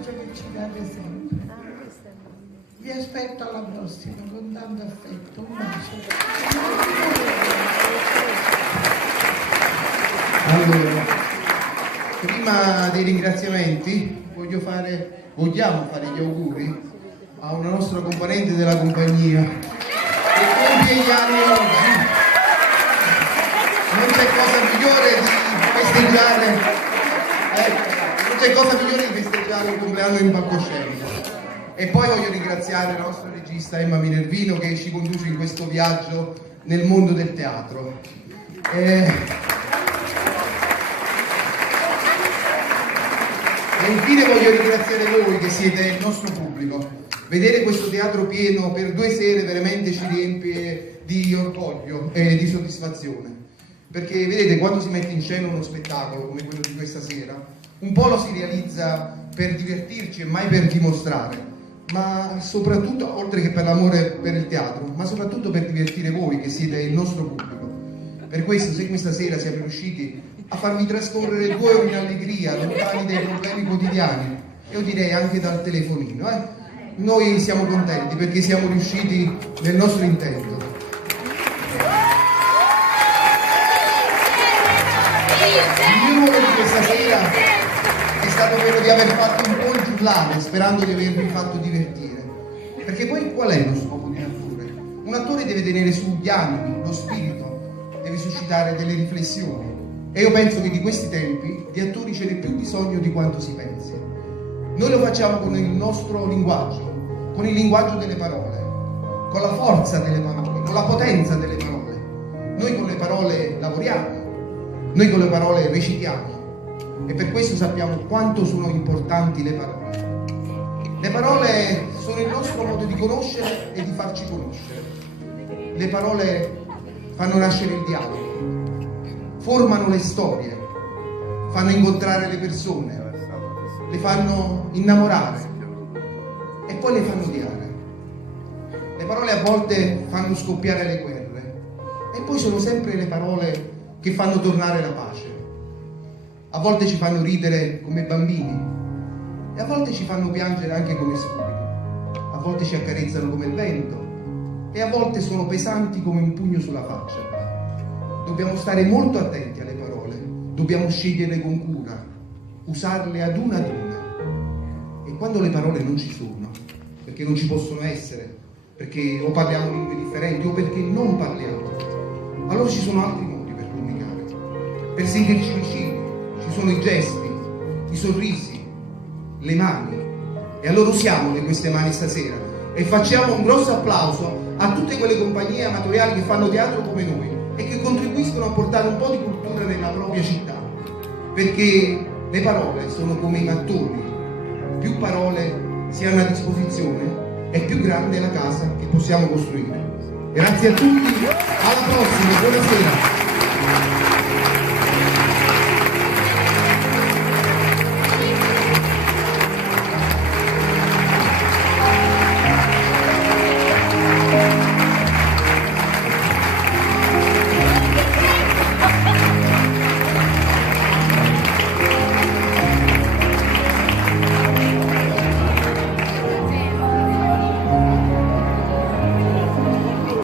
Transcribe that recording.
l'appoggio che ci date sempre. Vi aspetto alla prossima con tanto affetto. Un bacio. Allora, prima dei ringraziamenti vogliamo fare gli auguri a una nostra componente della compagnia che compie gli anni oggi. Non c'è cosa migliore di festeggiare un compleanno in palcoscenico. E poi voglio ringraziare la nostra regista Emma Minervino che ci conduce in questo viaggio nel mondo del teatro. E infine voglio ringraziare voi che siete il nostro pubblico. Vedere questo teatro pieno per 2 sere veramente ci riempie di orgoglio e di soddisfazione. Perché vedete, quando si mette in scena uno spettacolo come quello di questa sera, un po' lo si realizza per divertirci e mai per dimostrare, ma soprattutto, oltre che per l'amore per il teatro, ma soprattutto per divertire voi che siete il nostro pubblico. Per questo, se questa sera siamo riusciti a farvi trascorrere 2 ore in allegria, lontani dai problemi quotidiani, io direi anche dal telefonino, noi siamo contenti perché siamo riusciti nel nostro intento. Il mio ruolo di questa sera è stato quello di aver fatto un po' il giullare, sperando di avervi fatto divertire. Perché poi qual è lo scopo di un attore? Un attore deve tenere sugli animi, lo spirito, deve suscitare delle riflessioni. E io penso che di questi tempi di attori ce n'è più bisogno di quanto si pensi. Noi lo facciamo con il nostro linguaggio, con il linguaggio delle parole, con la forza delle parole, con la potenza delle parole. Noi con le parole lavoriamo, noi con le parole recitiamo e per questo sappiamo quanto sono importanti le parole. Le parole sono il nostro modo di conoscere e di farci conoscere. Le parole fanno nascere il dialogo, formano le storie, fanno incontrare le persone, le fanno innamorare e poi le fanno odiare. Le parole a volte fanno scoppiare le guerre e poi sono sempre le parole che fanno tornare la pace. A volte ci fanno ridere come bambini e a volte ci fanno piangere anche come scuri. A volte ci accarezzano come il vento e a volte sono pesanti come un pugno sulla faccia. Dobbiamo stare molto attenti alle parole, dobbiamo sceglierle con cura, usarle ad una. E quando le parole non ci sono, perché non ci possono essere, perché o parliamo lingue differenti o perché non parliamo, allora ci sono altri modi per comunicare, per sentirci vicini. Ci sono i gesti, i sorrisi, le mani. E allora usiamole queste mani stasera e facciamo un grosso applauso a tutte quelle compagnie amatoriali che fanno teatro come noi e che contribuiscono a portare un po' di cultura nella propria città, perché le parole sono come i mattoni, più parole si hanno a disposizione e più grande è la casa che possiamo costruire. Grazie a tutti, alla prossima, buonasera.